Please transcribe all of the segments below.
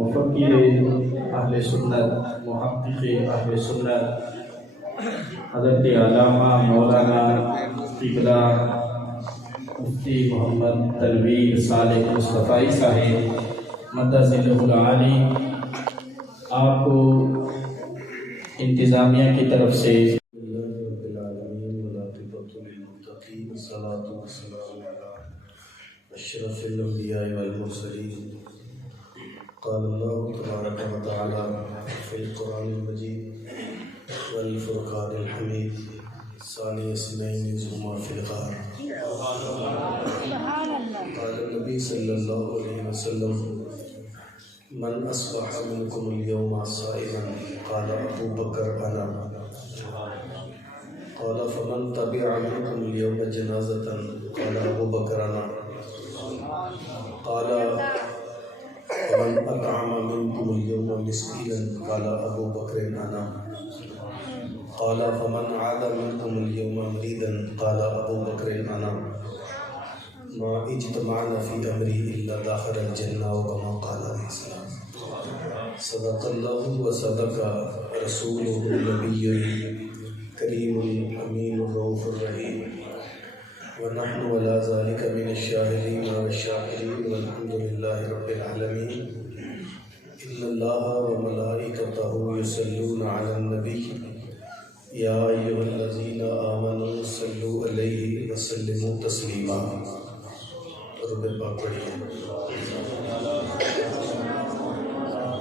مفکر اہل سنت، محقق اہل سنت، حضرت علامہ مولانا قبلہ مفتی محمد تنویر صالح مصطفی صاحب مدث العالی، آپ کو انتظامیہ کی طرف سے رب العالمین والعاقبۃ للمتقین والصلاۃ والسلام علی اشرف الانبیاء والمرسلین قال اللہ تبارک و تعالی فی القرآن المجید والفرقان الحمید ثانی اثنین اذ ہما فی الغار قال النبی صلی اللہ علیہ وسلم من اصبح منکم اليوم صائما قال ابو بکر انا قال فمن تبع منكم اليوم جنازة قال أبو بكر أنا قال فمن أطعم منكم اليوم مسكينا قال أبو بكر أنا قال فمن عاد منكم اليوم مريدا قال أبو بكر أنا ما اجتمعنا في أمري إلا داخل الجنة وكما قال عليه السلام صدق الله وصدق رسوله النبي کریم الامین الرؤوف الرحیم ونحن على ذلك من الشاہدین والشاکرین والحمد للہ رب العالمین ان اللہ وملائکتہ یصلون علی النبی یا ایھا الذین آمنوا صلوا علیہ وسلموا تسلیما۔ رب پاک پڑھیے۔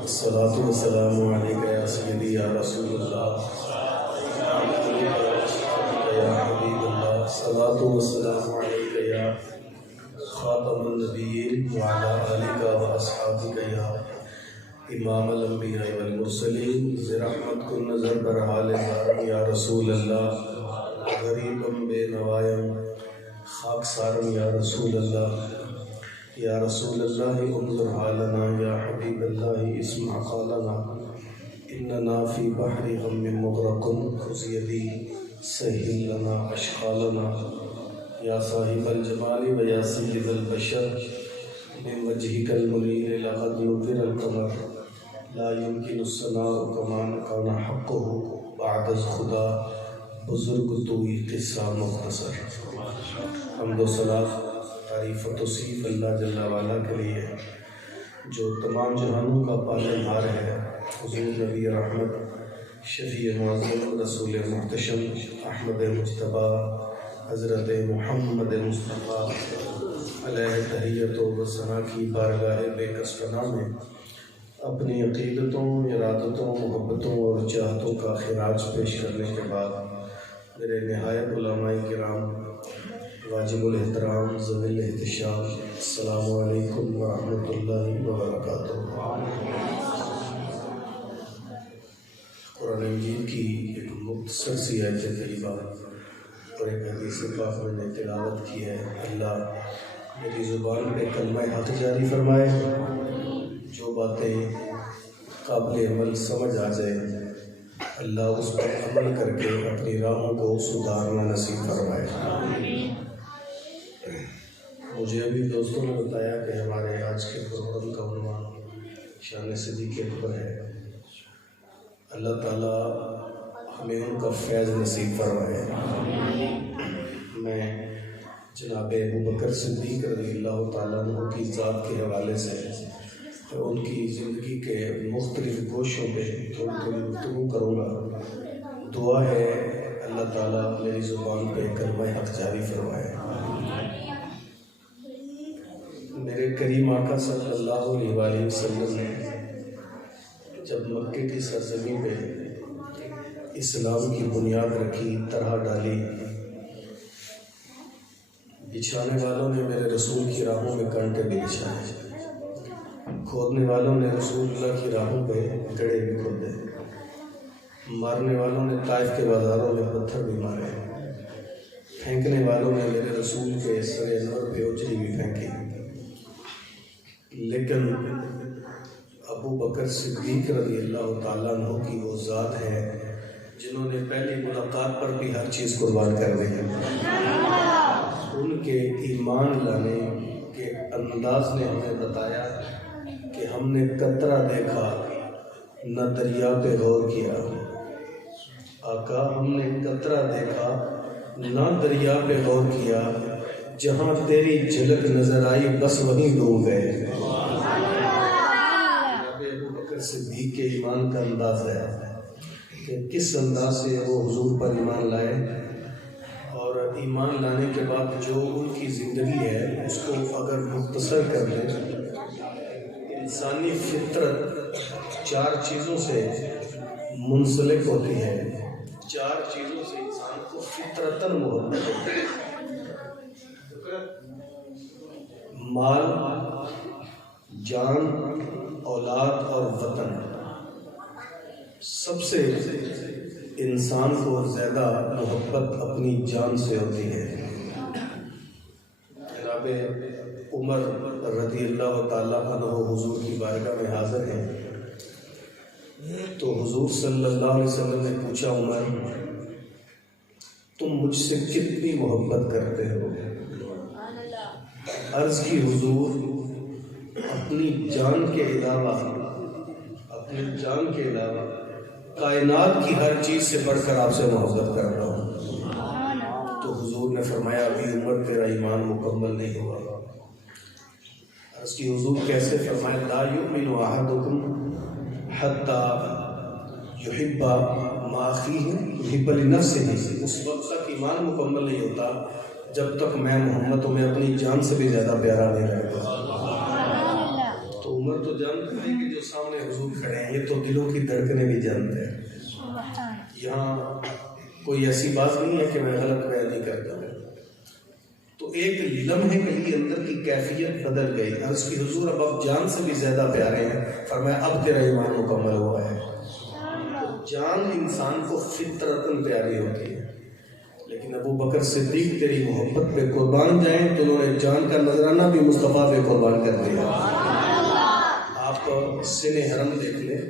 الصلاۃ والسلام علیک یا سیدی یا رسول اللہ یا حبیب اللہ، الصلاۃ والسلام علیک یا خاتم النبیین وعلی آلک و اصحابک یا امام الانبیاء والمرسلین، برحمت کن نظر برحال دارم یا رسول اللہ، غریبم بے نوائم خاک سارم یا رسول اللہ، یا رسول اللہ انظر حالنا، یا حبیب اللہ اسمع قالنا، اننا فی بحر غم مغرق خذ یدی سہل لنا اشغالنا، یا صاحب الجمال و یا سید البشر من وجهک المنیر لقد نذر القمر لا يمكن الثناء كما كان حقه بعد خدا، بزرگ توئی قصہ مختصر۔ حمد و ثنا تعریف و توصیف اللہ جل وعلا کے لیے جو تمام جہانوں کا پالنہار ہے، حضور نبی رحمت شفیع معظم رسول محتشم احمد مجتبیٰ حضرت محمد مصطفیٰ علیہ تحیت و ثنا کی بارگاہ بے کس پناہ میں اپنی عقیدتوں، ارادتوں، محبتوں اور چاہتوں کا خراج پیش کرنے کے بعد میرے نہایت علماء کرام، واجب الاحترام، ذوی الاحتشام، السلام علیکم ورحمۃ اللہ وبرکاتہ۔ قرآن مجید کی ایک مختصر سی آیت طیبہ اور ایک حدیث پاک میں نے تلاوت کی ہے۔ اللہ میری زبان پہ کلمہ حق جاری فرمائے، جو باتیں قابل عمل سمجھ آ جائے اللہ اس پر عمل کر کے اپنی راہوں کو سدھارنا نصیب فرمائے۔ مجھے ابھی دوستوں نے بتایا کہ ہمارے آج کے پروگرام کا عنوان شان صدیق اکبر ہے۔ اللہ تعالیٰ ہمیں ان کا فیض نصیب فرمائے۔ میں جناب ابو بکر صدیق رضی اللہ تعالیٰ عنہ کی ذات کے حوالے سے ان کی زندگی کے مختلف گوشوں پہ تھوڑی گفتگو کروں گا۔ دعا ہے اللہ تعالیٰ میری زبان پہ کلمہ حق جاری فرمائے۔ میرے کریم آقا صلی اللہ علیہ وآلہ وسلم نے جب مکے کی سرزمین پہ اسلام کی بنیاد رکھی، طرح ڈالی، بچھانے والوں نے میرے رسول کی راہوں میں کانٹے بھی بچھائے، کھودنے والوں نے رسول اللہ کی راہوں پہ گڑھے بھی کھودے، مارنے والوں نے طائف کے بازاروں میں پتھر بھی مارے، پھینکنے والوں نے میرے رسول کے سر انور پہ اجری بھی پھینکی، لیکن ابو بکر صدیق رضی اللہ تعالیٰ عنہ کی وہ ذات ہے جنہوں نے پہلی ملاقات پر بھی ہر چیز قربان کر دی ہے۔ ان کے ایمان لانے کے انداز نے ہمیں بتایا کہ ہم ہم نے قطرہ دیکھا نہ دریا پہ غور کیا۔ آقا ہم نے قطرہ دیکھا نہ دریا پہ غور کیا، جہاں تیری جھلک نظر آئی بس وہیں ڈوب گئے۔ ابو بکر صدیق کے ایمان کا انداز ہے کہ کس انداز سے وہ حضور پر ایمان لائے، اور ایمان لانے کے بعد جو ان کی زندگی ہے اس کو اگر مختصر کر لیں، انسانی فطرت 4 چیزوں سے منسلک ہوتی ہے، 4 چیزوں سے انسان کو فطرتاً محبت ہوتی ہے: مال، جان، اولاد اور وطن۔ سب سے انسان کو زیادہ محبت اپنی جان سے ہوتی ہے۔ جناب عمر رضی اللہ تعالیٰ عنہ حضور کی بارگاہ میں حاضر ہیں، تو حضور صلی اللہ علیہ وسلم نے پوچھا، عمر تم مجھ سے کتنی محبت کرتے ہو؟ عرض کی، حضور اپنی جان کے علاوہ کائنات کی ہر چیز سے بڑھ کر آپ سے محبت کرتا ہوں۔ تو حضور نے فرمایا، ابھی عمر تیرا ایمان مکمل نہیں ہوا۔ عرض کی، حضور کیسے؟ فرمایا، لا یؤمن احدکم حتی یحب ما اخیہ یحب لنفسہ۔ اس وقت تک ایمان مکمل نہیں ہوتا جب تک میں محمد تمہیں اپنی جان سے بھی زیادہ پیارا نہیں رہتا۔ تو عمر تو جانتے ہیں کہ جو سامنے حضور کھڑے ہیں یہ تو دلوں کی دھڑکنیں بھی جانتے ہیں۔ یہاں کوئی ایسی بات نہیں ہے کہ میں غلط بیان نہیں کرتا ہوں۔ تو ایک لمحے کے لیے اندر کی کیفیت بدل گئی۔ عرض کی، حضور اب آپ جان سے بھی زیادہ پیارے ہیں۔ فرمایا، اب تیرا ایمان مکمل ہوا ہے۔ جان انسان کو فطرتاً پیاری ہوتی ہے، لیکن ابو بکر صدیق تیری محبت پہ قربان جائیں تو انہوں نے جان کا نذرانہ بھی مصطفیٰ پہ قربان کر دیا۔ آپ سن حرم دیکھ لیں،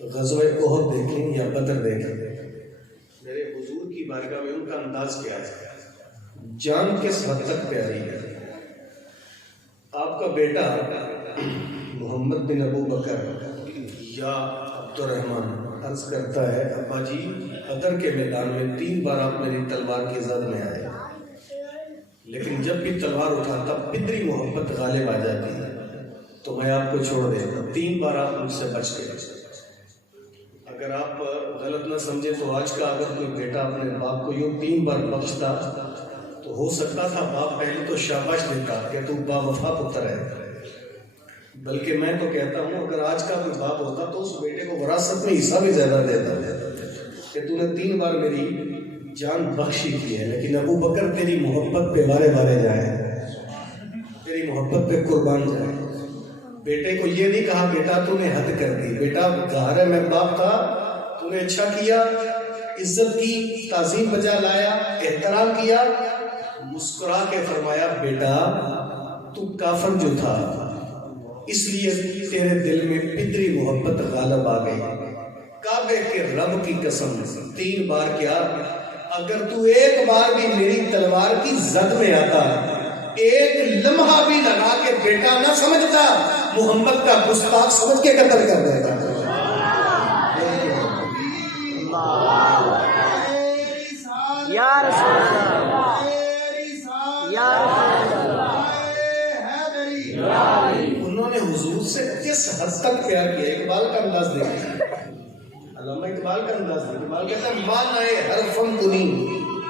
غزوہ احد دیکھ لیں یا بدر دیکھ لیں، میرے حضور کی بارگاہ میں ان کا انداز کیا ہے، جان کس حد تک پیاری ہے۔ آپ کا بیٹا محمد بن ابو بکر یا عبد الرحمن عرض کرتا ہے، ابا جی بدر کے میدان میں 3 بار آپ میری تلوار کی زد میں آئے، لیکن جب بھی تلوار اٹھاتا پدری محبت غالب آ جاتی ہے تو میں آپ کو چھوڑ دیتا۔ 3 بار آپ مجھ سے بچ گئے۔ اگر آپ غلط نہ سمجھے تو آج کا اگر کوئی بیٹا اپنے باپ کو یوں 3 بار بخشتا تو ہو سکتا تھا باپ پہلے تو شاباش دیتا کہ تو با وفا پتر ہے، بلکہ میں تو کہتا ہوں اگر آج کا کوئی باپ ہوتا تو اس بیٹے کو وراثت میں حصہ بھی زیادہ دیتا کہ تو نے 3 بار میری جان بخشی کی ہے۔ لیکن ابو بکر تیری محبت پہ بارے بارے جائے، تیری محبت پہ قربان جائے۔ بیٹے کو یہ نہیں کہا بیٹا تو نے حد کر دی، بیٹا گھر ہے میں باپ تھا تو نے اچھا کیا، عزت کی، تعظیم بجا لایا، احترام کیا، مسکرا کے فرمایا بیٹا تو کافر جو تھا اس لیے تیرے دل میں پدری محبت غالب آ گئی۔ کعبے کے رب کی قسم 3 بار کیا، اگر تو ایک بار بھی میری تلوار کی زد میں آتا، ایک لمحہ بھی لگا کے بیٹا نہ سمجھتا، محمد کا گستاخ سمجھ کے قتل کر دیتا۔ یا رسول اللہ، یا رسول اللہ، انہوں نے حضور سے کس حد تک پیار کیا۔ اقبال کا انداز دیکھیں، علامہ اقبال کا انداز دیکھیں۔ اقبال کہتا ہے مانائے حرفم کنی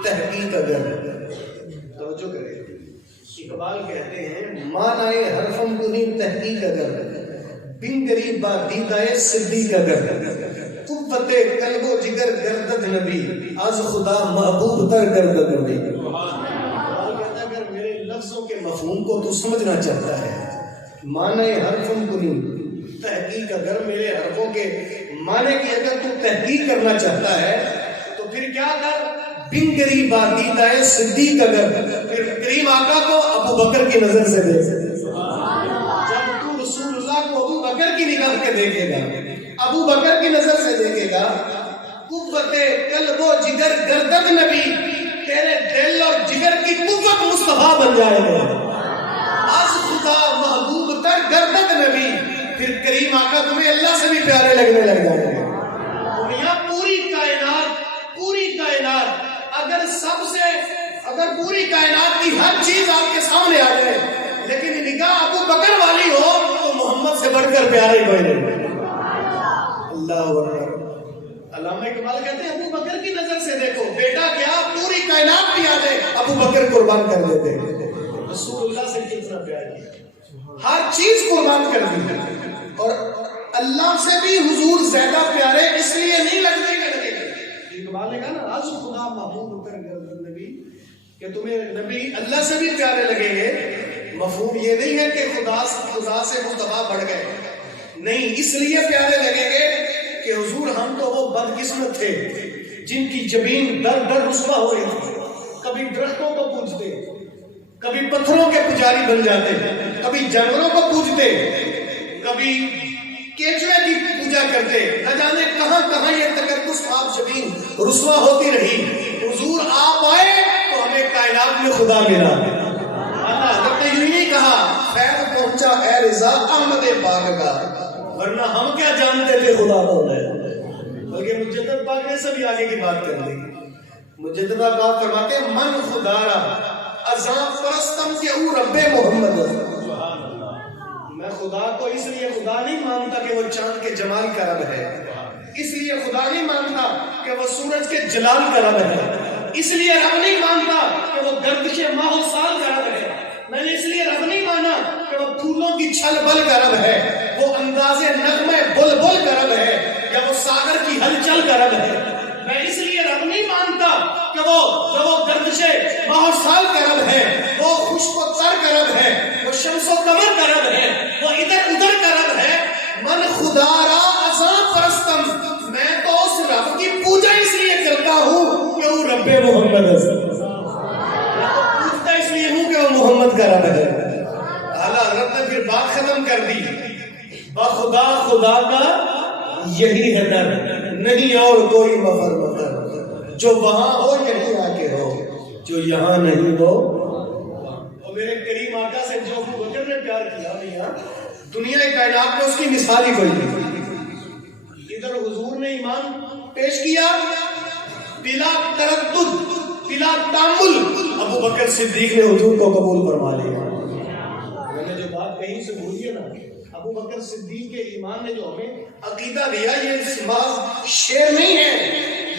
تحقیق اگر، توجہ کریں، اقبال کہتے ہیں مانائے حرفم کنی تحقیق اگر، بن غریب دیدائے صدیق اگر، قوت قلب و جگر گردد نبی، از خدا محبوب تر گردد نبی۔ اقبال کہتا ہے اگر میرے لفظوں کے مفہوم کو تو سمجھنا چاہتا ہے، معنی حرفم کنی تحقیق اگر، میرے حرفوں کے معنی کی اگر تو تحقیق کرنا چاہتا ہے تو پھر کیا کر، بن غریب دیدائے صدیق اگر، پھر کریم آقا کو ابو بکر کی نظر سے دیکھ۔ جب تو رسول اللہ کو ابو بکر کی نگاہ کے دیکھے گا، ابو بکر کی نظر سے دیکھے گا، قوت قلب و جگر گردد نبی، تیرے دل اور جگر کی قوت مصطفیٰ بن جائے گا، از خدا محبوب تر گردد نبی، پھر کریم آقا تمہیں اللہ سے بھی پیارے لگنے لگ جائیں گے. دنیا پوری کائنات اگر پوری کائنات کی ہر چیز آپ کے سامنے آ جائے لیکن نگاہ ابو بکر والی ہو تو محمد سے بڑھ کر پیارے کوئی نہیں. اللہ اکبر. علامہ اقبال کہتے ہیں ابو بکر کی نظر سے دیکھو بیٹا کیا پوری کائنات بھی آ جائے ابو بکر قربان کر دیتے. رسول اللہ سے کتنا پیار کیا, ہر چیز قربان کر دی. اور اللہ سے بھی حضور زیادہ پیارے اس لیے نہیں لگتے کہ لگے. اقبال نے کہا نا آج خدا محبوب کر نبی کہ تمہیں نبی اللہ سے بھی پیارے لگیں گے. مفہوم یہ نہیں ہے کہ خدا سے مصطفیٰ بڑھ گئے, نہیں, اس لیے پیارے لگیں گے کہ حضور ہم تو وہ بدقسمت تھے جن کی جبین در در رسوا ہو رہی تھی. کبھی درختوں کو پوجتے, کبھی پتھروں کے پجاری بن جاتے, کبھی جانوروں کو پوجتے, کبھی کیچڑے کی پوجا کرتے. نہ جانے کہاں کہاں یہ تقدس آپ جبین رسوا ہوتی رہی. حضور آپ آئے تو ہمیں کائنات میں خدا ملا. حضرت نے یوں نہیں کہا خیر پہنچا اے رضا احمد پاک کا, ورنہ ہم کیا جانتے تھے خدا کون ہے. بلکہ مجدد پاک نے سب آگے کی بات کر دی. مجدد پاک فرماتے ہیں من خدا را ازاں پرستم کے او رب محمد. میں خدا کو اس لیے خدا نہیں مانتا کہ وہ چاند کے جمال کا رب ہے, اس لیے خدا نہیں مانتا کہ وہ سورج کے جلال کا رب ہے, اس لیے رب نہیں مانتا کہ وہ گردش ماہ و سال کا رب ہے. میں نے اس لیے رب نہیں مانا کہ وہ پھولوں کی چھل بل کا رب ہے, وہ انداز نغمے بل بل کا رب ہے, یا وہ ساگر کی ہلچل کا رب ہے. میں اس لیے رب نہیں مانتا کہ وہ گردش ماہ و سال کا رب ہے, وہ خشک و تر کا رب ہے, وہ شمس و قمر کا رب ہے, وہ ادھر ادھر کا رب ہے. من خدا را ازاں پرستم, میں تو اس رب کی پوجا اس لیے کرتا ہوں کہ وہ رب محمد ہے. پوجتا اس لیے ہوں کہ وہ محمد کا رب ہے. اعلیٰ حضرت نے پھر بات ختم کر دی. بخدا خدا کا یہی ہے در, نہیں اور کوئی مفر مفر, جو وہاں ہو یہیں آ کے ہو, جو یہاں نہیں ہو. اور میرے کریم آقا سے جو ابو بکر نے پیار کیا میاں, دنیا کائنات میں اس کی مثال ہی کوئی نہیں. ادھر حضور نے ایمان پیش کیا بلا تردد بلا تامل, ابو بکر صدیق نے حضور کو قبول فرما لیا. میں نے جو بات کہیں سے بھولیے نا, ابو بکر صدیق کے ایمان نے جو ہمیں عقیدہ دیا یہ محض شعر نہیں ہے,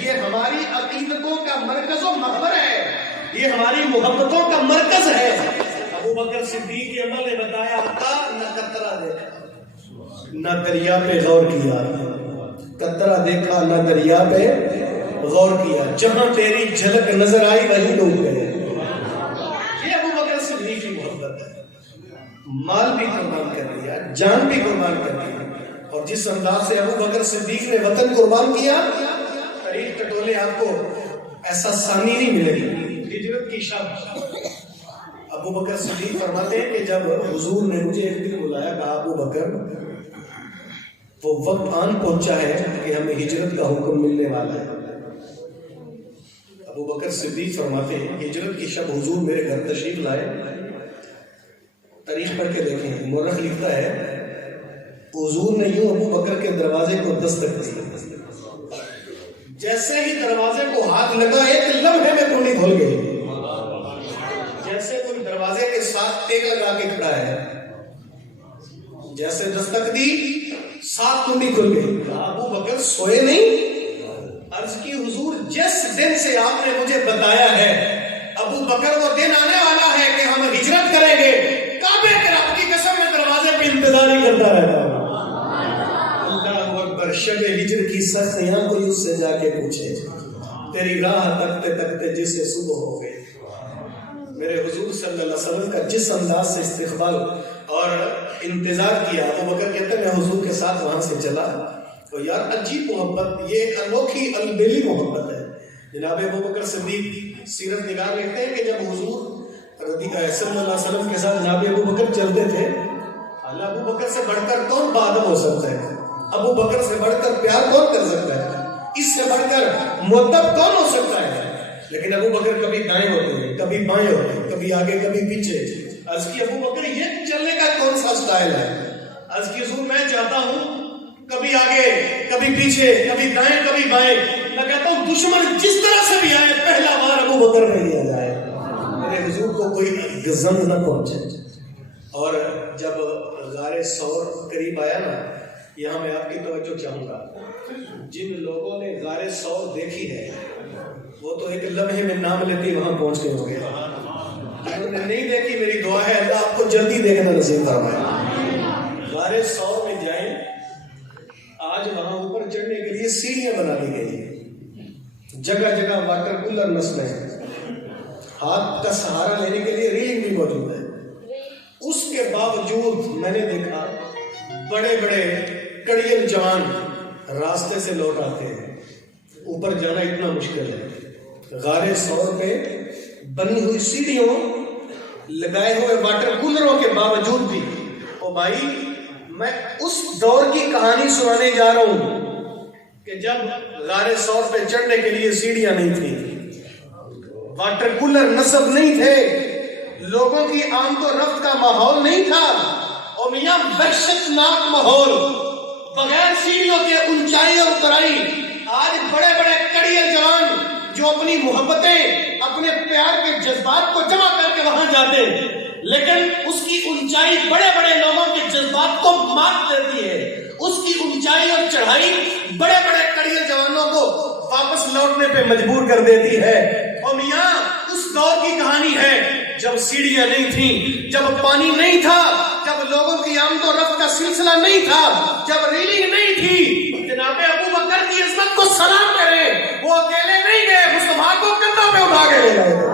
یہ ہماری عقیدتوں کا مرکز و محور ہے, یہ ہماری محبتوں کا مرکز ہے. ابو بکر صدیق کے عمل نے بتایا آقا نہ قطرہ دیکھا نہ دریا پہ غور کیا, قطرہ دیکھا نہ دریا پہ غور کیا, جہاں تیری جھلک نظر آئی وہیں ڈوب گئے. یہ ابو بکر صدیق کی محبت ہے. مال بھی قربان کر دیا, جان بھی قربان کر دی. اور جس انداز سے ابو بکر صدیق نے وطن قربان کیا, تاریخ ٹٹولے آپ کو ایسا ثانی نہیں ملے گی. ہجرت کی شب ابو بکر صدیق فرماتے ہیں کہ جب حضور نے مجھے ایک دن بلایا, کہا ابو بکر وہ وقت آن پہنچا ہے کہ ہمیں ہجرت کا حکم ملنے والا ہے. ابو بکر صدیق فرماتے ہیں ہجرت کی شب حضور میرے گھر تشریف لائے. تاریخ پڑھ کے دیکھیں, مورخ لکھتا ہے حضور نے یوں ابو بکر کے دروازے کو دستک دی, جیسے ہی دروازے کو ہاتھ لگا ایک لمحے میں کنڈی کھل گئی, جیسے کوئی دروازے کے ساتھ ٹیک لگا کے کھڑا ہے. جیسے دستک دی ساتھ کنڈی کھل گئی. ابو بکر سوئے نہیں. عرض کی حضور جس دن سے آپ نے مجھے بتایا ہے ابو بکر وہ دن آنے والا ہے کہ ہم ہجرت کریں گے, کعبے کے رب کی قسم میں دروازے پہ انتظار ہی کرتا رہتا ہوں. اللہ اکبر. شب ہجر کی سختیاں کوئی اس سے جا کے پوچھے, تیری راہ تکتے تکتے جسے صبح ہو گئے. میرے حضور صلی اللہ علیہ وسلم کا جس انداز سے استقبال اور انتظار کیا, ابو بکر کہتے ہیں میں حضور کے ساتھ وہاں سے چلا تو یار عجیب محبت, یہ انوکھی البیلی محبت ہے. جناب ابو بکر صدیق سیرت نگار لکھتے ہیں کہ جب حضور صلی اللہ علیہ وسلم کے ساتھ جناب ابو بکر چلتے تھے, اللہ ابو بکر سے بڑھ کر کون بادب ہو سکتا ہے, ابو بکر سے بڑھ کر پیار کون کر سکتا ہے, اس سے بڑھ کر مؤدب کون ہو سکتا ہے. لیکن ابو بکر کبھی دائیں ہوتے ہیں, کبھی بائیں ہوتے ہیں, کبھی آگے کبھی پیچھے. عرض کی ابو بکر یہ چلنے کا کون سا سٹائل ہے. عرض کی حضور میں چاہتا ہوں کبھی آگے کبھی پیچھے کبھی دائیں کبھی بائیں، میں کہتا ہوں دشمن جس طرح سے بھی آئے پہلا وار ابو بکر میں لیا جائے، میرے حضور کو کوئی گزند نہ پہنچے۔ اور جب غار ثور قریب آیا نا، یہاں میں آپ کی توجہ چاہوں گا، جن لوگوں نے غار ثور دیکھی ہے وہ تو ایک لمحے میں نام لیتے وہاں پہنچ کے ہو گیا، جنہوں نے نہیں دیکھی میری دعا ہے اللہ آپ کو جلدی دیکھنا نصیب فرمائے۔ غار ثور میں جائیں، آج وہاں اوپر چڑھنے کے لیے سیڑھیاں بنا دی گئی ہیں، جگہ جگہ واٹر کولر نصب ہے، ہاتھ کا سہارا لینے کے لیے ریلنگ بھی موجود ہے۔ اس کے باوجود میں نے دیکھا بڑے بڑے کڑیل جوان راستے سے لوٹ آتے ہیں، اوپر جانا اتنا مشکل ہے۔ غار ثور پہ بنی ہوئی سیڑھیوں، لگائے ہوئے واٹر کولروں کے باوجود بھی، او بھائی میں اس دور کی کہانی سنانے جا رہا ہوں کہ جب غار ثور پہ چڑھنے کے لیے سیڑھیاں نہیں تھیں، واٹر کولر نصب نہیں تھے، لوگوں کی آمد و رفت کا ماحول نہیں تھا، اور میاں وحشت ناک ماحول، بغیر سیڑھیوں کے اونچائی اور اترائی۔ آج بڑے بڑے کڑیل جوان جو اپنی محبتیں، اپنے پیار کے جذبات کو جمع کر کے وہاں جاتے، لیکن اس کی اونچائی بڑے بڑے لوگوں کے جذبات کو مات دیتی ہے، اس کی اونچائی اور چڑھائی بڑے بڑے کڑیل جوانوں کو واپس لوٹنے پہ مجبور کر دیتی ہے۔ اور میاں اس دور کی کہانی ہے جب سیڑھیاں نہیں تھیں، جب پانی نہیں تھا، جب لوگوں کی آمد و رفت کا سلسلہ نہیں تھا، جب ریلنگ نہیں تھی، جناب ابو بکر کی عظمت کو سلام کریں، وہ اکیلے نہیں گئے، مصطفیٰ کو کندھوں پہ اٹھا کے لے گئے۔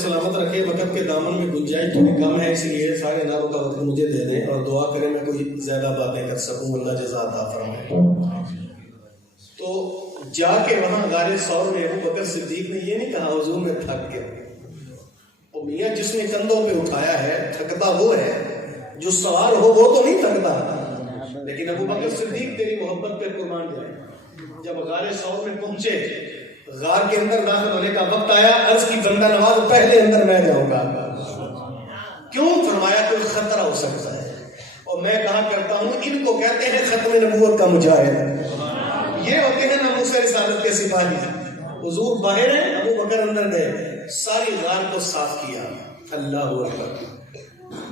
سلامت رکھے، وقت کے دامن میں گنجائش تھوڑی کم ہے، اس لیے سارے ناروں کا وقت مجھے دے دیں اور دعا کریں میں کوئی زیادہ باتیں کر سکوں، اللہ جزا عطا فرمائے۔ تو جا کے وہاں غار ثور میں ابو بکر صدیق نے یہ نہیں کہا حضور میں تھک گیا، اور میاں جس نے کندھوں پہ اٹھایا ہے تھکتا وہ ہے، جو سوار ہو وہ تو نہیں تھکتا۔ لیکن ابو بکر صدیق تیری محبت پہ قربان جائے، جب غار ثور میں پہنچے، غار کے اندر داخل ہونے کا وقت آیا، عرض کی بندہ نواز پہلے اندر میں جاؤں گا، کیوں؟ فرمایا کوئی خطرہ ہو سکتا ہے، اور میں کہا کرتا ہوں ان کو کہتے ہیں ختم نبوت کا مجاہد، یہ ہوتے ہیں ناموس رسالت کے سپاہی۔ حضور باہر ہیں، ابو بکر اندر گئے، ساری غار کو صاف کیا، اللہ اکبر،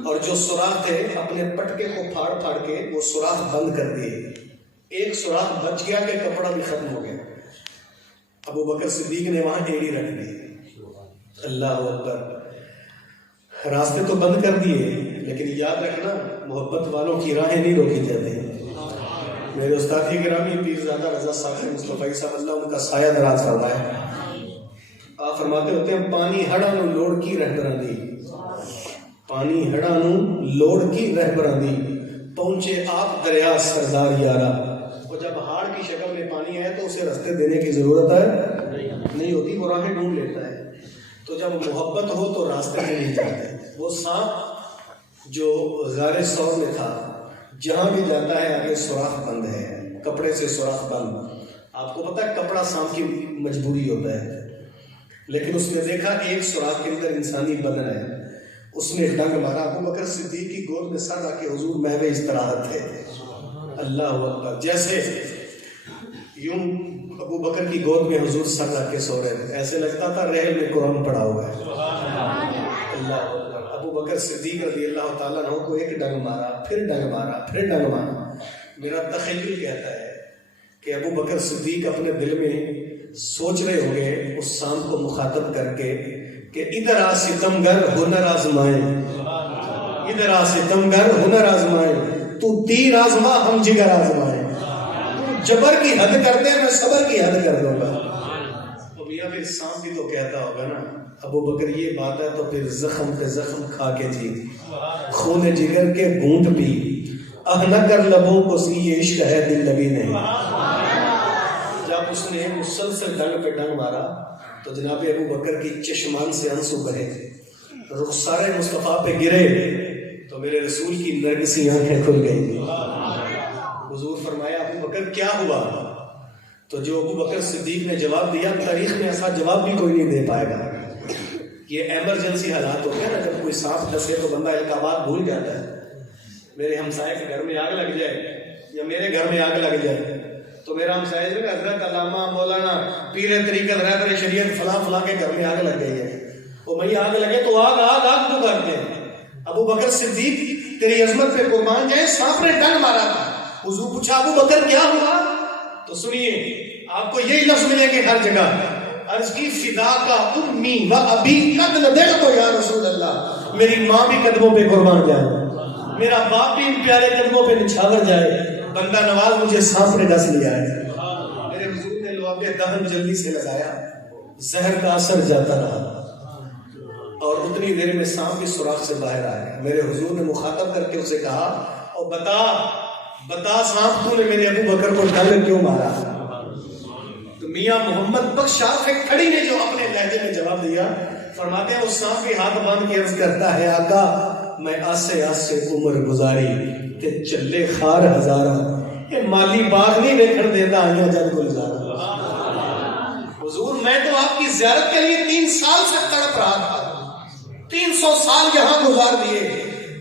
اور جو سوراخ تھے اپنے پٹکے کو پھاڑ پھاڑ کے وہ سوراخ بند کر دیے، ایک سوراخ بچ گیا کہ کپڑا بھی ختم ہو گیا۔ ابو بکر صدیق نے وہاں ایڑی رکھ دی، اللہ اکبر، راستے تو بند کر دیے، لیکن یاد رکھنا محبت والوں کی راہیں نہیں روکی جاتی۔ میرے استاد گرامی پیرزادہ رضا صاحب مصطفی صاحب اللہ ان کا سایہ دراز فرمائے، آپ فرماتے ہوتے ہیں پانی ہڑا نو لوڑ کی رہبراندی، پانی ہڑا نو لوڑ کی رہبراندی، پہنچے آپ دریا سردار یارا۔ اور جب ہاڑ کی شکل میں پانی ہے تو اسے راستے دینے کی ضرورت ہے نہیں ہوتی، وہ راہیں ڈھونڈ لیتا ہے۔ تو جب محبت ہو تو راستے میں نہیں جاتے۔ وہ سانپ جو غار ثور میں تھا، جہاں بھی جاتا ہے آگے سوراخ بند ہے، کپڑے سے سوراخ بند۔ آپ کو پتا ہے کپڑا سانپ کی مجبوری ہوتا ہے، لیکن اس نے دیکھا ایک سوراخ کے اندر انسانی بدن ہے، اس نے ڈنگ مارا۔ ابو بکر صدیق کی گود میں سر رکھ کے حضور محو استراحت تھے، اللہ اکبر، جیسے یوں ابو بکر کی گود میں حضور سر رکھ کے سو رہے تھے، ایسے لگتا تھا رحل میں قرآن پڑھا ہوا ہے، اللہ اکبر۔ ابو بکر صدیق رضی اللہ تعالیٰ عنہ کو ایک ڈنگ مارا، پھر ڈنگ مارا، پھر ڈنگ مارا۔ میرا تخیل کہتا ہے کہ ابو بکر صدیق اپنے دل میں سوچ رہے ہوں گے اس سانپ کو مخاطب کر کے کہ ادھر آ ستمگر ہنر آزمائے، ادھر آ ستمگر ہنر آزمائے، تو تیر آزما ہم جگر آزمائے، تو جبر کی حد کرتے میں صبر کی حد کر دوں گا۔ تو میاں پھر سانپ بھی تو کہتا ہوگا نا ابو بکر یہ بات ہے تو پھر زخم پہ زخم کھا کے جی، خون جگر کے گھونٹ پی، اہ نہ کر لبوں کو سی یہ عشق ہے دل لگی نہیں۔ جب اس نے مسلسل ڈنگ پہ ڈنگ مارا تو جناب ابو بکر کی چشمان سے آنسو بہے، رخسار مصطفیٰ پہ گرے تو میرے رسول کی نرگسی آنکھیں کھل گئی۔ حضور فرمایا ابو بکر کیا ہوا؟ تو جو ابو بکر صدیق نے جواب دیا، تاریخ میں ایسا جواب بھی کوئی نہیں دے پائے گا۔ یہ ایمرجنسی حالات ہوتے ہیں نا، جب کوئی سانپ ڈسے تو بندہ القابات بھول جاتا ہے۔ میرے ہمسائے کے گھر میں آگ لگ جائے یا میرے گھر میں آگ لگ جائے تو میرا ہمسائے جو حضرت علامہ مولانا پیر طریقت رہبر شریعت فلاں فلاں کے گھر میں آگ لگ گئی ہے، وہ بھائی آگ لگے تو آگ آگ آگ کیوں کرتے ہیں؟ ابو بکر صدیق تیری عظمت پہ قربان جائے، سانپ نے ڈنگ مارا تھا۔ حضور پوچھا ابو بکر کیا ہوا؟ تو سنیے آپ کو یہی لفظ ملیں گے ہر جگہ، عرض کی فدا کا امی و ابی قد لدغت یا رسول اللہ، میری ماں بھی قدموں پہ قربان جائے، میرا باپ بھی ان پیارے قدموں پہ نچھاور جائے، بندہ نواز مجھے سانپ نے ڈس لیا ہے۔ میرے حضور نے لواب دہن جلدی سے لگایا، زہر کا اثر جاتا رہا اور اتنی دیر میں سانپ اس سوراخ سے باہر آیا۔ میرے حضور نے مخاطب کر کے اسے کہا اور بتا سانپ تو نے میرے ابو بکر کو ڈنگ کیوں مارا؟ تو میاں محمد بخش شاف کھڑی نے جو اپنے لہجے میں جواب دیا، فرماتے ہیں اس سانپ کے ہاتھ باندھ کے عرض کرتا ہے آقا میں آسے آسے عمر گزاری تے چلے خار ہزارہ، یہ مالی باغ نہیں دیکھن دیتا آئیا جب گلزارہ۔ حضور میں تو آپ کی زیارت کے لیے 3 سال سے تڑپ رہا تھا، 300 سال یہاں گزار دیے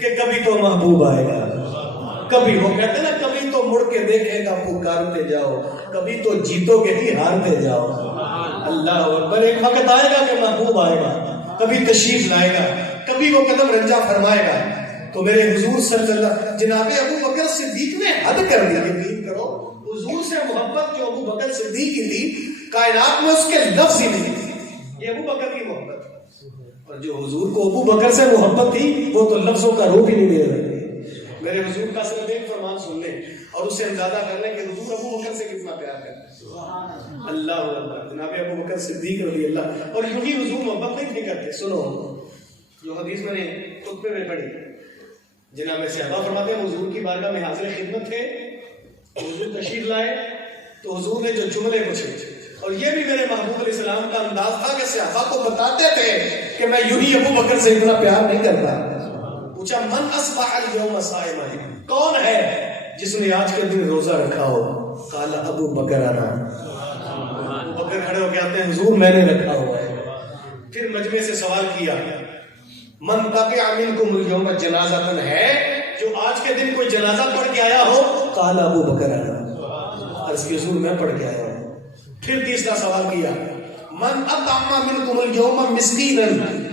کہ کبھی تو محبوب آئے گا، کبھی وہ کہتے نا کبھی تو مڑ کے دیکھے گا پکارتے جاؤ، کبھی تو جیتو گے ہی ہارتے جاؤ۔ اللہ اکبر، ایک وقت آئے گا کہ محبوب آئے گا، کبھی تشریف لائے گا، کبھی وہ قدم رنجا فرمائے گا۔ تو میرے حضور صلی اللہ جناب ابو بکر صدیق نے حد کر دی، یقین کرو حضور سے محبت جو ابو بکر صدیق کی تھی کائنات میں اس کے لفظ ہی نہیں تھے، یہ ابو بکر کی محبت، اور جو حضور کو ابو بکر سے محبت تھی وہ تو لفظوں کا روپ ہی نہیں دے رہے۔ میرے حضور کا صرف ایک فرمان سن لیں اور اسے اندازہ کر لیں کہ حضور ابو بکر سے کتنا پیار کرتے ہیں۔ اللہ اکبر، جناب ابو بکر صدیق رضی اللہ، اور یوں ہی حضور محبت نہیں کرتے۔ سنو جو حدیث میں نے خطبے میں پڑھی، جناب صحابہ فرماتے ہیں حضور کی بارگاہ میں حاضر خدمت تھے، حضور تشریف لائے تو حضور نے جو جملے پوچھے، اور یہ بھی میرے محبوب علیہ السلام کا انداز تھا کہ صحابہ کو بتاتے تھے کہ میں یوں ہی ابو بکر سے اتنا پیار نہیں کرتا۔ پوچھا من اصبح اليوم صائما، کون ہے جس نے آج کے دن روزہ رکھا ہو؟ قال ابو بکر انا، ابو بکر کھڑے ہو کے آتے ہیں حضور میں نے رکھا ہوا ہے۔ پھر مجمع سے سوال کیا من تقع منکم اليوم جنازۃ، ہے جو آج کے دن کوئی جنازہ پڑھ کے آیا ہو؟ قال ابو بکر انا، عرض کی حضور میں پڑھ کے آیا ہوں۔ پھر تیسرا سوال کیا من اطعم منکم اليوم مسکینا،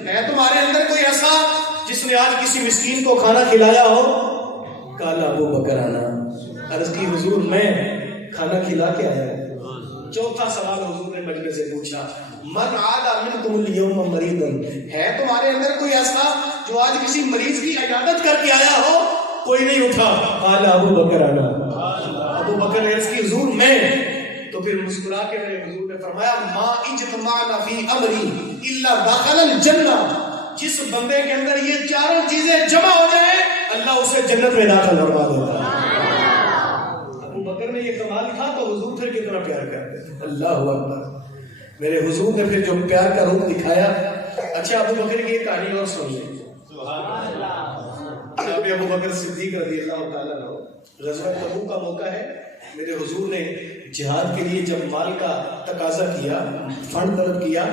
ہے تمہارے اندر کوئی ایسا جس نے آج کسی مسکین کو کھانا کھلایا ہو؟ قال ابو بکر انا، عرض کی حضور میں کھانا کھلا کے آیا ہوں۔ چوتھا سوال حضور نے مجلس سے پوچھا من عاد منکم اليوم مریضا، ہے تمہارے اندر کوئی ایسا جو آج کسی مریض کی عیادت کر کے آیا ہو؟ کوئی نہیں اٹھا۔ قال ابو بکر انا، ابو بکر نے عرض کی حضور میں۔ تو پھر مسکرا کے میرے حضور نے فرمایا ما اجتمعنا فی امری الا دخل الجنہ، جس بندے کے اندر یہ چاروں چیزیں جمع ہو جائیں اللہ اسے جنت میں داخل کروا دیتا ہے۔ ابو بکر نے یہ کمال تھا تو حضور پھر کتنا پیار کرتے تھے۔ اللہ اکبر، میرے حضور نے پھر جو پیار کا روپ دکھایا۔ اچھا ابو بکر کی ایک کہانی اور سن لیں۔ جناب ابو بکر صدیق رضی اللہ تعالیٰ عنہ، غزوہ تبوک کا موقع ہے، میرے حضور نے جہاد کے لیے جب مال کا تقاضا کیا، فنڈ طلب کیا،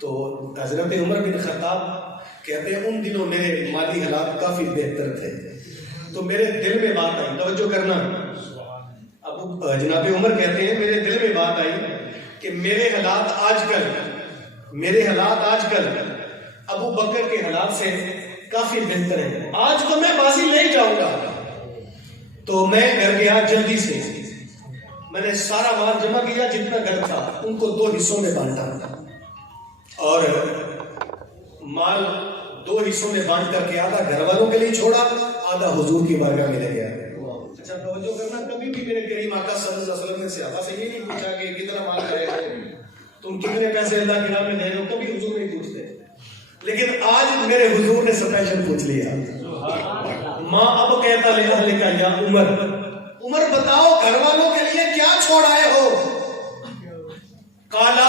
تو حضرت عمر بن خطاب کہتے ہیں ان دنوں میرے مالی حالات کافی بہتر تھے، تو میرے دل میں بات آئی، توجہ کرنا، ابو جناب عمر کہتے ہیں میرے دل میں بات آئی کہ میرے حالات آج کل ابو بکر کے حالات سے کافی بہتر ہیں، آج تو میں بازی نہیں جاؤں گا۔ تو میں گھر گیا جلدی سے، میں نے سارا مال جمع کیا جتنا گھر تھا، ان کو 2 حصوں میں بانٹا، اور مال 2 حصوں میں بانٹ کر کے آدھا گھر والوں کے لیے چھوڑا، آدھا حضور کی بارگاہ میں لے گیا۔ اچھا توجہ کرنا، کبھی بھی میرے کریم آقا صلی اللہ علیہ وسلم نے صحابہ سے یہ نہیں پوچھا کہ کتنا مال کرے ہو، تم کتنے پیسے اللہ کی راہ میں دے رہے ہو، کبھی حضور نہیں پوچھتے، لیکن آج میرے حضور نے اسپیشل پوچھ لیا ماں اب کہتا لے اہل کا یا عمر بتاؤ گھر والوں کے لیے کیا چھوڑ آئے ہو؟ قالا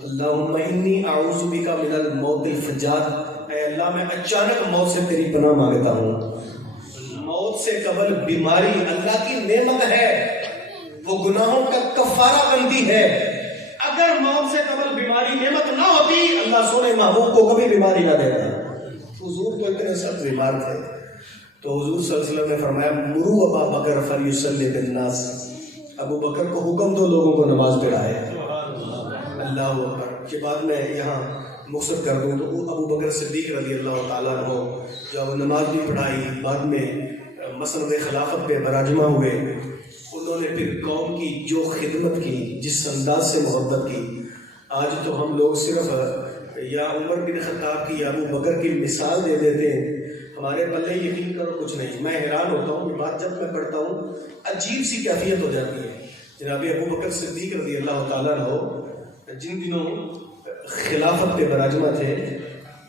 اللہم انی اعوذ بک من الموت الفجاء، اے اللہ میں اچانک موت سے تیری پناہ مانگتا ہوں۔ موت سے قبل بیماری اللہ کی نعمت ہے، وہ گناہوں کا کفارہ بنتی ہے۔ اگر موت سے قبل بیماری نعمت نہ ہوتی، اللہ سونے محبوب کو کبھی بیماری نہ دیتا۔ حضور تو اتنے سخت بیمار تھے تو حضور صلی اللہ علیہ وسلم نے فرمایا مرو ابا بکر فلیصلی بالناس، ابو بکر کو حکم دو لوگوں کو نماز پڑھائے۔ اللہ اکبر۔ کہ بعد میں یہاں مختصر کر دوں تو ابو بکر صدیق رضی اللہ تعالیٰ عنہ جب نماز بھی پڑھائی، بعد میں مسند خلافت پہ براجمہ ہوئے، انہوں نے پھر قوم کی جو خدمت کی، جس انداز سے محبت کی، آج تو ہم لوگ صرف یا عمر بن خطاب کی یا ابو بکر کی مثال دے دیتے ہیں، ہمارے پلے یقین کرو کچھ نہیں۔ میں حیران ہوتا ہوں، یہ بات جب میں پڑھتا ہوں عجیب سی کیفیت ہو جاتی ہے۔ جناب ابو بکر صدیق رضی اللہ تعالیٰ عنہ جن دنوں خلافت پہ براجمہ تھے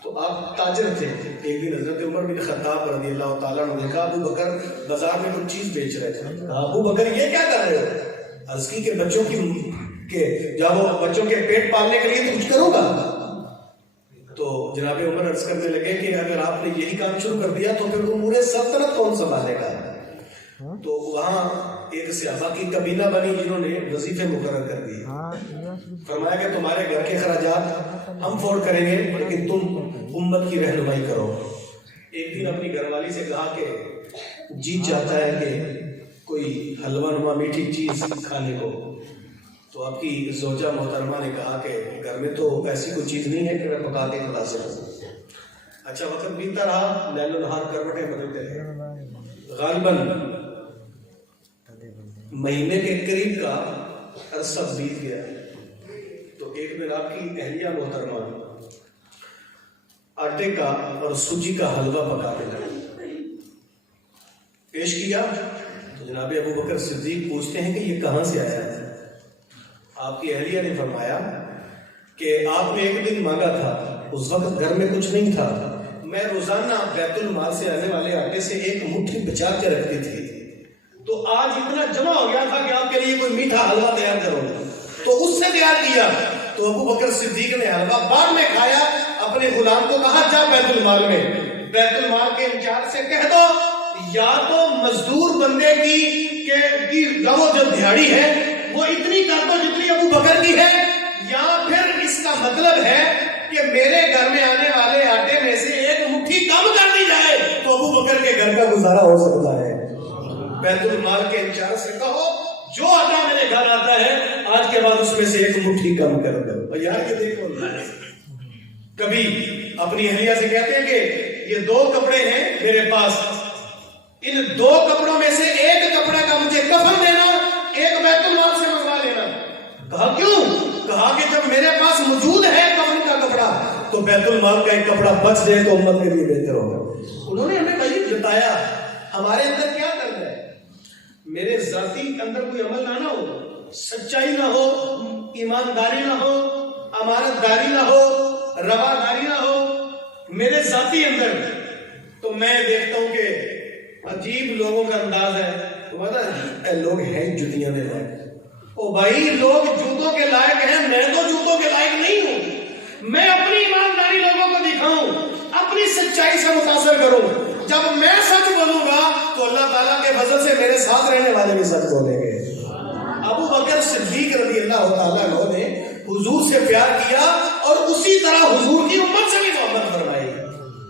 تو آپ تاجر تھے۔ ایک دن حضرت عمر بن خطاب رضی اللہ تعالیٰ عنہ نے کہا ابو بکر بازار میں کچھ چیز بیچ رہے تھے۔ ابو بکر یہ کیا کر رہے ہو؟ عرض کی کہ بچوں کے جب وہ بچوں کے پیٹ پالنے کے لیے تو کچھ کرو گا۔ تو جناب عمر عرض کرنے لگے کہ اگر آپ نے یہی کام شروع کر دیا تو پھر امور سلطنت کون سنبھالے گا؟ تو وہاں ایک صحابہ کی کابینہ بنی جنہوں نے وظیفے مقرر کر دیے۔ فرمایا کہ تمہارے گھر کے اخراجات ہم فوڈ کریں گے لیکن تم امت کی رہنمائی کرو۔ ایک دن اپنی گھر والی سے کہا کہ جی چاہتا ہے کہ کوئی حلوہ نما میٹھی چیز کھانے کو، تو آپ کی زوجہ محترمہ نے کہا کہ گھر میں تو ایسی کوئی چیز نہیں ہے کہ میں پکا کے کھلا سکوں۔ اچھا وقت بیتتا رہا، لیل و نہار کروٹیں بدلتے رہے، غالباً مہینے کے قریب کا عرصہ بیت گیا تو ایک دن آپ کی اہلیہ محترمہ آٹے کا اور سوجی کا حلوہ پکا کے لائی، پیش کیا تو جناب ابو بکر صدیق پوچھتے ہیں کہ یہ کہاں سے آیا ہے؟ آپ کی اہلیہ نے فرمایا کہ آپ نے ایک دن مانگا تھا، اس وقت گھر میں کچھ نہیں تھا، میں روزانہ بیت المال سے آنے والے آٹے سے ایک مٹھی بچا کے رکھتی تھی، تو آج اتنا جمع ہو گیا تھا کہ آپ کے لیے کوئی میٹھا حلوہ تیار کرو، تو اس سے تیار کیا۔ تو ابو بکر صدیق نے حلوہ بعد میں کھایا، اپنے غلام کو کہا جا بیت المال میں، بیت المال کے انچارج سے کہہ دو یا تو مزدور بندے کی جو دیہاڑی ہے وہ اتنی کر دو جتنی ابو بکر کی ہے، یا پھر اس کا مطلب ہے کہ میرے گھر میں آنے والے آٹے میں سے ایک مٹھی کم کر دی جائے تو ابو بکر کے گھر کا گزارا ہو سکتا ہے۔ بیت المال کے انچارج سے کہو جو آٹا میرے گھر آتا ہے آج کے بعد اس میں سے ایک مٹھی کم کر دو۔ یار یہ دیکھو، کبھی اپنی اہلیہ سے کہتے ہیں کہ یہ 2 کپڑے ہیں میرے پاس، ان 2 کپڑوں میں سے ایک کپڑے کا مجھے کفن دینا، ایک بیت المال سے منگوا لینا۔ کہا کیوں؟ کہا کہ جب میرے پاس موجود ہے کفن کا کپڑا تو بیت المال کا ایک کپڑا بچ جائے تو امت کے لیے بہتر ہوگا۔ انہوں نے ہمیں وہی بتایا، ہمارے اندر کیا کرنا ہے، میرے ذاتی اندر کوئی عمل نہ ہو، سچائی نہ ہو، ایمانداری نہ ہو، امانت داری نہ ہو، رواداری نہ ہو میرے ذاتی اندر، تو میں دیکھتا ہوں کہ عجیب لوگوں کا انداز ہے، اے لوگ ہیں جوتیاں دے لائق۔ او بھائی لوگ جوتوں کے لائق ہیں، میں تو جوتوں کے لائق نہیں ہوں۔ میں اپنی ایمانداری لوگوں کو دکھاؤں، اپنی سچائی سے متاثر کروں۔ جب میں سچ بولوں گا تو اللہ تعالیٰ کے فضل سے میرے ساتھ رہنے والے بھی سچ بولیں گے۔ ابو بکر صدیق رضی اللہ تعالیٰ عنہ نے حضور سے پیار کیا اور اسی طرح حضور کی امت سے بھی محبت فرمائی۔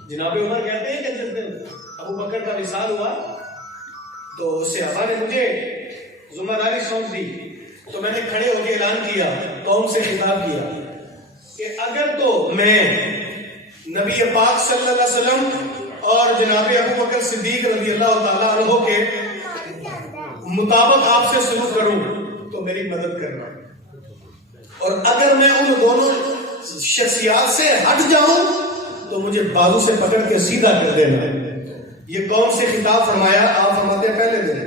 جناب عمر کہتے ہیں کہ جس دن ابو بکر کا وصال ہوا تو صحابہ نے مجھے ذمہ داری سونپ دی، تو میں نے کھڑے ہو کے اعلان کیا، قوم سے خطاب کیا کہ اگر تو میں نبی پاک صلی اللہ علیہ وسلم اور جناب ابو بکر صدیق رضی اللہ تعالیٰ عنہ کے مطابق آپ سے سلوک کروں تو میری مدد کرنا، اور اگر میں ان دونوں شخصیات سے ہٹ جاؤں تو مجھے بازو سے پکڑ کے سیدھا کر دینا۔ یہ قوم سے خطاب فرمایا۔ آپ فرماتے ہیں پہلے دن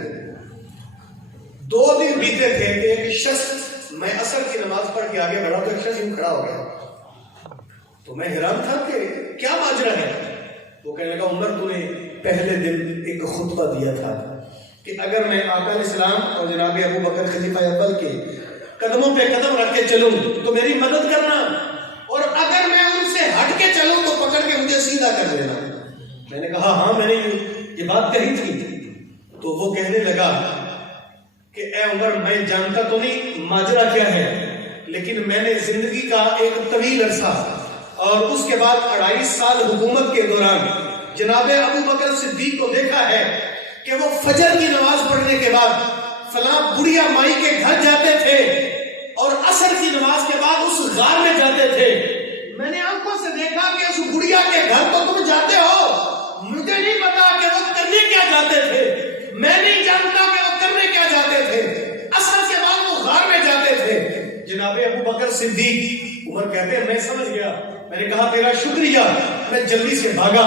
2 دن بیتے تھے کہ ایک شخص، میں عصر کی نماز پڑھ کے آگے بڑھا تو ایک شخص یوں کھڑا ہو گیا، تو میں حیران تھا کہ کیا ماجرا ہے۔ وہ کہنے لگا عمر تو نے پہلے دن ایک خطبہ دیا تھا کہ اگر میں آقا علیہ السلام اور جناب ابو بکر خلیفہ اول کے قدموں پہ قدم رکھ کے چلوں تو میری مدد کرنا، کشیدہ کر دینا. میں نے کہا ہاں میں نے یہ بات کہی تھی. تو وہ کہنے لگا کہ اے عمر میں جانتا تو نہیں ماجرا کیا ہے، لیکن میں نے زندگی کا ایک طویل عرصہ اور اس کے بعد 2.5 سال حکومت کے دوران جناب ابو بکر صدیق کو دیکھا ہے کہ وہ فجر کی نماز پڑھنے کے بعد فلاں بڑھیا مائی کے گھر جاتے تھے اور عصر کی نماز کے بعد اس غار میں جاتے تھے. میں نے آنکھوں سے دیکھا کہ اس بڑھیا کے گھر تو تم جاتے ہو، مجھے نہیں پتا کہ وہ کرنے کیا جاتے تھے، میں نہیں جانتا کہ وہ کرنے کیا جاتے تھے. عصر کے بعد وہ غار میں جاتے تھے. جناب ابو بکر صدیق عمر کہتے ہیں میں سمجھ گیا. میں نے کہا تیرا شکریہ. میں جلدی سے بھاگا،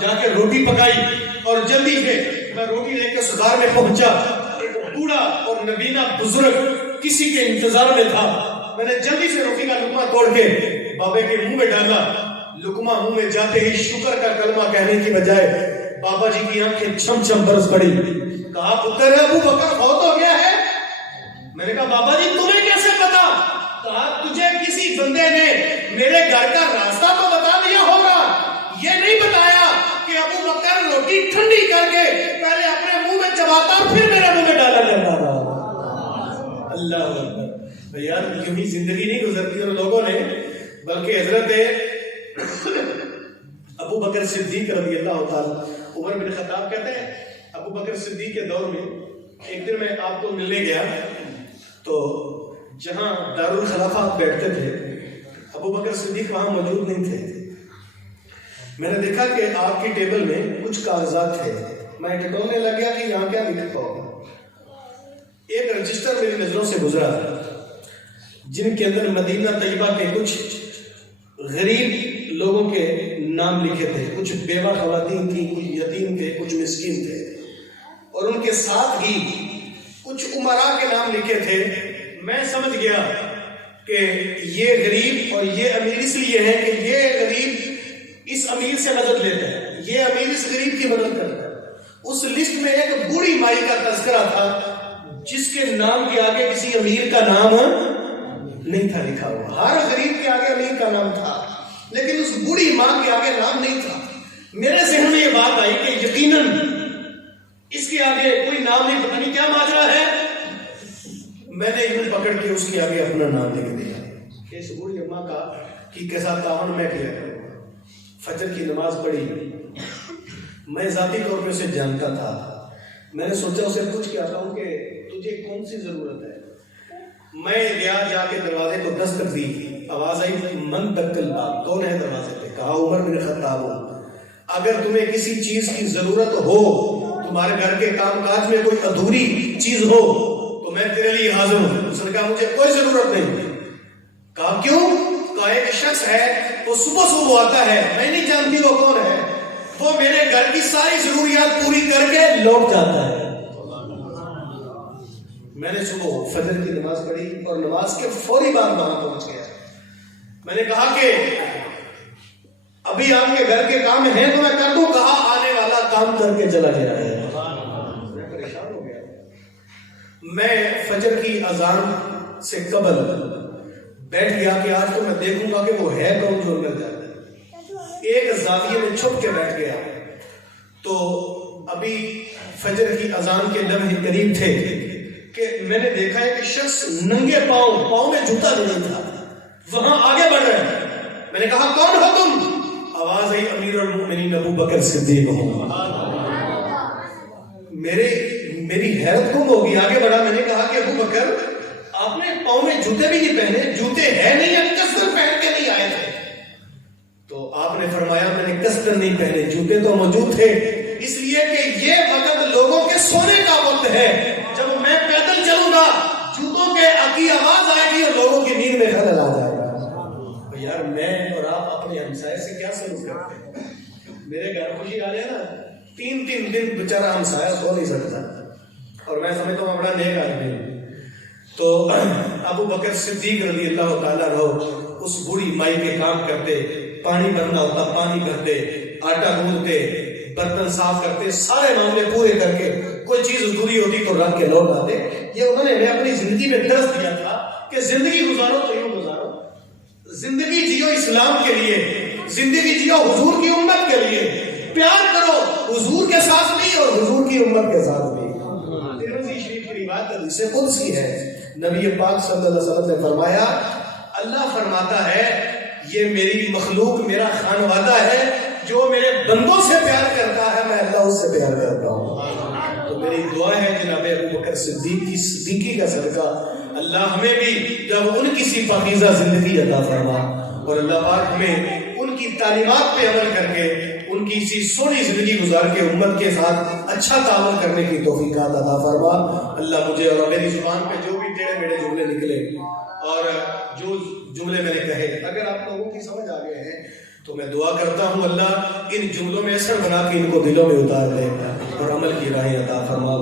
جا کے روٹی پکائی اور جلدی سے میں روٹی لے کے اس غار میں پہنچا. ایک بوڑھا اور نبینا بزرگ کسی کے انتظار میں تھا. میں نے جلدی سے روٹی کا لقمہ توڑ کے بابے کے منہ میں ڈالا. لقمہ منہ میں جاتے ہی شکر کا کلمہ کہنے کی بجائے بابا جی کی آنکھیں چھم چھم برس پڑی. کہا پتر ابو بکر فوت ہو گیا ہے. میں نے کہا بابا جی تمہیں کیسے پتا؟ کہا تجھے کسی بندے نے میرے گھر کا راستہ تو بتا دیا ہوگا، یہ نہیں بتایا کہ ابو بکر روٹی ٹھنڈی کر کے پہلے اپنے منہ میں چباتا اور پھر میرے منہ میں ڈالا جاتا تھا. اللہ اکبر. یار یوں ہی زندگی نہیں گزرتی ان لوگوں نے، بلکہ حضرت ابو بکر صدیق رضی اللہ تعالی عمر بن خطاب کہتے ہیں ابو بکر صدیق کے دور میں ایک دن میں آپ کو ملنے گیا تو جہاں دارالخلافہ بیٹھتے تھے ابو بکر صدیق وہاں موجود نہیں تھے. میں نے دیکھا کہ آپ کی ٹیبل میں کچھ کاغذات تھے. میں ٹٹولنے لگ گیا کہ یہاں کیا لکھا ہوگا. ایک رجسٹر میری نظروں سے گزرا جن کے اندر مدینہ طیبہ کے کچھ غریب لوگوں کے نام لکھے تھے. کچھ بیوہ خواتین تھیں، کچھ یتیم تھے، کچھ مسکین تھے، اور ان کے ساتھ ہی کچھ امراء کے نام لکھے تھے. میں سمجھ گیا کہ یہ غریب اور یہ امیر اس لیے ہے کہ یہ غریب اس امیر سے مدد لیتا ہے، یہ امیر اس غریب کی مدد کرتا ہے. اس لسٹ میں ایک بوڑھی مائی کا تذکرہ تھا جس کے نام کے آگے کسی امیر کا نام نہیں تھا لکھا ہوا. ہر غریب کے آگے امیر کا نام تھا لیکن اس بوڑھی ماں کے آگے نام نہیں تھا. میرے ذہن میں یہ بات آئی کہ یقیناً اس کے آگے کوئی نام نہیں، پتہ نہیں کیا ماجرا ہے. میں نے یوں پکڑ کے اس کے آگے اپنا نام لکھ دیا کہ اس بوڑھی اماں کا کے ساتھ تعاون میں کیا کروں. فجر کی نماز پڑھی. میں ذاتی طور پہ اسے جانتا تھا. میں نے سوچا اسے پوچھ کے آتا ہوں کہ تجھے کون سی ضرورت ہے. میں گیا، جا کے دروازے کو دستک دی. آواز آئی من دقل باب، کون ہے دروازے پہ؟ کہا عمر بن خطاب ہوں. اگر تمہیں کسی چیز کی ضرورت ہو، تمہارے گھر کے کام کاج میں کوئی ادھوری چیز ہو تو میں تیرے لیے حاضر ہوں. اس نے کہا مجھے کوئی ضرورت نہیں. کہا کیوں؟ کہا ایک شخص ہے وہ صبح صبح آتا ہے، میں نہیں جانتی وہ کون ہے، وہ میرے گھر کی ساری ضروریات پوری کر کے لوٹ جاتا ہے. میں نے صبح فجر کی نماز پڑھی اور نماز کے فوری بعد وہاں پہنچ گیا. میں نے کہا کہ ابھی آپ کے گھر کے کام ہیں تو میں کر دوں. کہا آنے والا کام کر کے چلا گیا ہے. میں پریشان ہو گیا. میں فجر کی اذان سے قبل بیٹھ گیا کہ آج تو میں دیکھوں گا کہ وہ ہے کون جو اندر جاتا ہے. ایک زاویے میں چھپ کے بیٹھ گیا تو ابھی فجر کی اذان کے لمحے قریب تھے کہ میں نے دیکھا ہے کہ شخص ننگے پاؤں میں جوتا نہیں تھا وہاں آگے بڑھ رہا ہے. میں نے کہا کون ہو تم؟ آواز آئی امیر المؤمنین ابو بکر صدیق ہوں. میری حیرت گم ہوگی. آگے بڑھا. میں نے کہا کہ ابو بکر آپ نے پاؤں میں جوتے بھی نہیں پہنے، جوتے ہے نہیں یا قصدن پہن کے نہیں آئے تھے؟ تو آپ نے فرمایا میں نے قصدن نہیں پہنے، جوتے تو موجود تھے، اس لیے کہ یہ وقت لوگوں کے سونے کا وقت ہے. جب میں پیدل چلوں گا جوتوں کے کی آواز آئے گی اور لوگوں کی نیند میں خلل آ جائے گا. یار میں اور آپ اپنے ہمسائے سے کیا سلوک کرتے ہیں؟ میرے گھر خوشی آ جائے نا، 3 دن بیچارہ ہمسایہ سو نہیں سکتا اور میں سمجھتا ہوں بڑا نیک آدمی. تو ابو بکر صدیق رضی اللہ تعالیٰ عنہ اس بوڑھی مائی کے کام کرتے، پانی بھرنا ہوتا پانی بھرتے، آٹا گوندتے، برتن صاف کرتے، سارے معاملے پورے کر کے کوئی چیز ادھوری ہوتی تو رکھ کے لوٹ آتے. یہ انہوں نے ہمیں اپنی زندگی میں درس دیا تھا کہ زندگی گزارو تو یوں گزارو، زندگی جیو اسلام کے لیے، زندگی جیو حضور کی امت کے لیے، پیار کرو حضور کے ساتھ بھی اور حضور کی امت کے ساتھ بھی۔ ترمذی شریف کی روایت حدیث قدسی ہے، نبی پاک صلی اللہ علیہ وسلم نے فرمایا، اللہ فرماتا ہے یہ میری مخلوق میرا خانوادہ ہے، جو میرے بندوں سے پیار کرتا ہے میں اللہ اس سے پیار کرتا ہوں۔ تو میری دعا ہے جناب ابوبکر صدیقی کا صدقہ اللہ ہمیں بھی جب ان کی سی پاکیزہ زندگی عطا فرما، اور اللہ پاک ہمیں ان کی تعلیمات پہ عمل کر کے ان کی سی سونی زندگی گزار کے امت کے ساتھ اچھا تعاون کرنے کی توفیقات عطا فرما۔ اللہ مجھے اور میری زبان پہ جو بھی ٹیڑھے میڑھے جملے نکلے اور جو جملے میں نے کہے اگر آپ لوگوں کی سمجھ آ گئے ہیں تو میں دعا کرتا ہوں اللہ ان جملوں میں اثر بنا کے ان کو دلوں میں اتار دے اور عمل کی راہیں عطا فرما۔